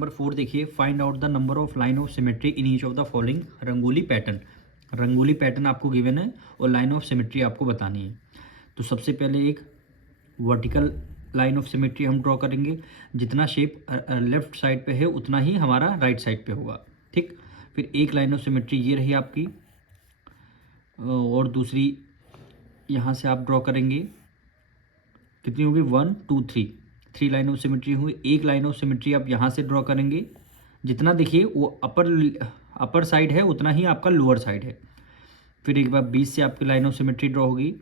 Number 4 देखिए, find out the number of line of symmetry in each of the following rangoli pattern. Rangoli pattern आपको given है और line of symmetry आपको बतानी है। तो सबसे पहले एक वर्टिकल लाइन ऑफ सिमेट्री हम ड्रॉ करेंगे। जितना शेप लेफ्ट साइड पे है उतना ही हमारा राइट साइड पे होगा, ठीक। फिर एक लाइन ऑफ सिमेट्री ये रही आपकी, और दूसरी यहाँ से आप ड्रॉ करेंगे, कितनी होगी 1 2 3, 3 लाइन ऑफ सिमेट्री हुई। एक लाइन ऑफ सिमेट्री आप यहाँ से ड्रॉ करेंगे, जितना देखिए वो अपर साइड है उतना ही आपका लोअर साइड है। फिर एक बार 20 से आपकी लाइन ऑफ सिमेट्री ड्रॉ होगी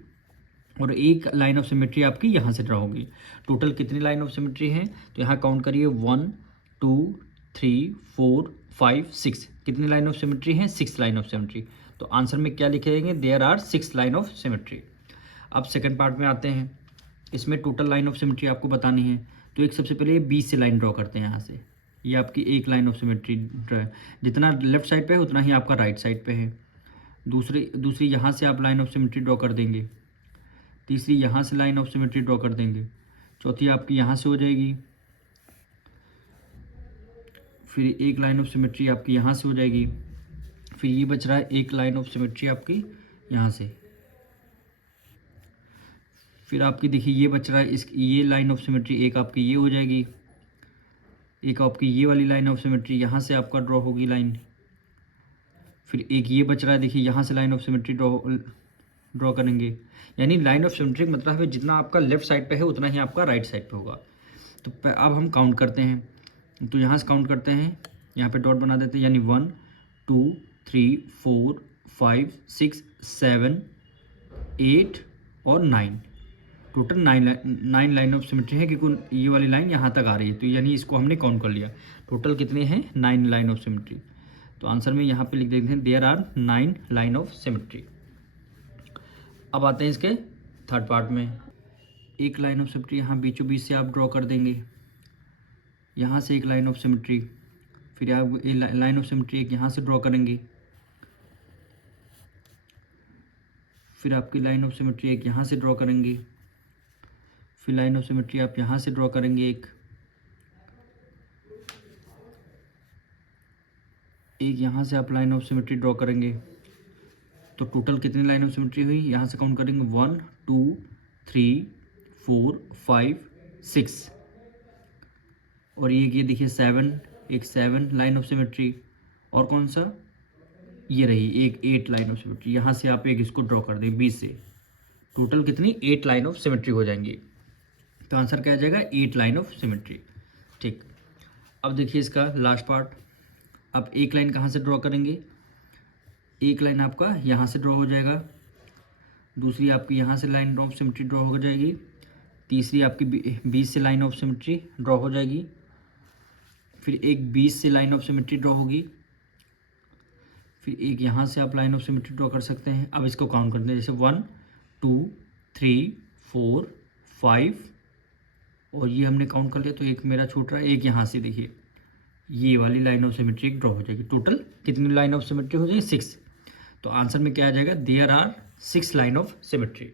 और एक लाइन ऑफ सिमेट्री आपकी यहाँ से ड्रॉ होगी। टोटल कितनी लाइन ऑफ सिमेट्री हैं, तो यहाँ काउंट करिए 1 2 3 4 5 6। कितनी लाइन ऑफ सिमेट्री हैं, 6 लाइन ऑफ सिमेट्री। तो आंसर में क्या लिखेंगे, there are 6 line of symmetry. अब सेकंड पार्ट में आते हैं, इसमें टोटल लाइन ऑफ सिमेट्री आपको बतानी है। तो एक सबसे पहले 20 से लाइन ड्रॉ करते हैं यहाँ से, ये आपकी एक लाइन ऑफ सिमेट्री ड्रॉ है। जितना लेफ्ट साइड पे है उतना ही आपका राइट साइड पे है। दूसरी यहाँ से आप लाइन ऑफ सिमेट्री ड्रॉ कर देंगे। तीसरी यहाँ से लाइन ऑफ सिमेट्री ड्रॉ कर देंगे। चौथी आपकी यहाँ से हो जाएगी। फिर एक लाइन ऑफ सिमेट्री आपकी यहाँ से हो जाएगी। फिर ये बच रहा है एक लाइन ऑफ सिमेट्री आपकी यहाँ से। फिर आपकी देखिए ये बच रहा है ये लाइन ऑफ सिमेट्री एक आपकी ये हो जाएगी। एक आपकी ये वाली लाइन ऑफ सिमेट्री यहाँ से आपका ड्रॉ होगी लाइन। फिर एक ये बच रहा है, देखिए यहाँ से लाइन ऑफ सिमेट्री ड्रॉ करेंगे। यानी लाइन ऑफ सिमेट्री मतलब है जितना आपका लेफ्ट साइड पे है उतना ही आपका राइट साइड पे होगा। तो अब हम काउंट करते हैं, तो यहाँ से काउंट करते हैं, यहाँ पे डॉट बना देते हैं, यानी 1 2 3 4 5 6 7 8 और 9। टोटल 9 लाइन ऑफ सिमेट्री है, क्योंकि ये वाली लाइन यहाँ तक आ रही है, तो यानी इसको हमने काउंट कर लिया। टोटल कितने हैं, 9 लाइन ऑफ सिमेट्री। तो आंसर में यहाँ पे लिख देते हैं there are 9 line of symmetry. अब आते हैं इसके थर्ड पार्ट में। एक लाइन ऑफ सिमेट्री यहाँ बीचों बीच से आप ड्रॉ कर देंगे, यहाँ से एक लाइन ऑफ सिमेट्री। फिर आप लाइन ऑफ सिमेट्री एक यहाँ से ड्रॉ करेंगे। फिर आपकी लाइन ऑफ सिमेट्री एक यहाँ से ड्रॉ करेंगे। फिर लाइन ऑफ सिमेट्री आप यहाँ से ड्रॉ करेंगे एक यहाँ से आप लाइन ऑफ सिमेट्री ड्रॉ करेंगे। तो टोटल कितनी लाइन ऑफ सिमेट्री हुई, यहाँ से काउंट करेंगे 1 2 3 4 5 6 और ये देखिए 7, एक 7 लाइन ऑफ सिमेट्री। और कौन सा, ये रही एक 8 लाइन ऑफ सिमेट्री। यहाँ से आप एक इसको ड्रॉ कर दें 20 से। टोटल कितनी 8 लाइन ऑफ सिमेट्री हो जाएंगी। तो आंसर क्या आ जाएगा, 8 लाइन ऑफ सिमेट्री, ठीक। अब देखिए इसका लास्ट पार्ट। अब एक लाइन कहाँ से ड्रॉ करेंगे, एक लाइन आपका यहाँ से ड्रॉ हो जाएगा। दूसरी आपकी यहाँ से लाइन ऑफ सिमेट्री ड्रॉ हो जाएगी। तीसरी आपकी 20 से लाइन ऑफ सिमेट्री ड्रॉ हो जाएगी। फिर एक 20 से लाइन ऑफ सिमेट्री ड्रॉ होगी। फिर एक यहाँ से आप लाइन ऑफ सिमेट्री ड्रॉ कर सकते हैं। अब इसको काउंट करते हैं, जैसे 1 2 3 4 5 और ये हमने काउंट कर लिया, तो एक मेरा छूट रहा है, एक यहाँ से देखिए ये वाली लाइन ऑफ सिमेट्री ड्रॉ हो जाएगी। टोटल कितनी लाइन ऑफ सिमेट्री हो जाएगी, 6। तो आंसर में क्या आ जाएगा, there are 6 line of symmetry.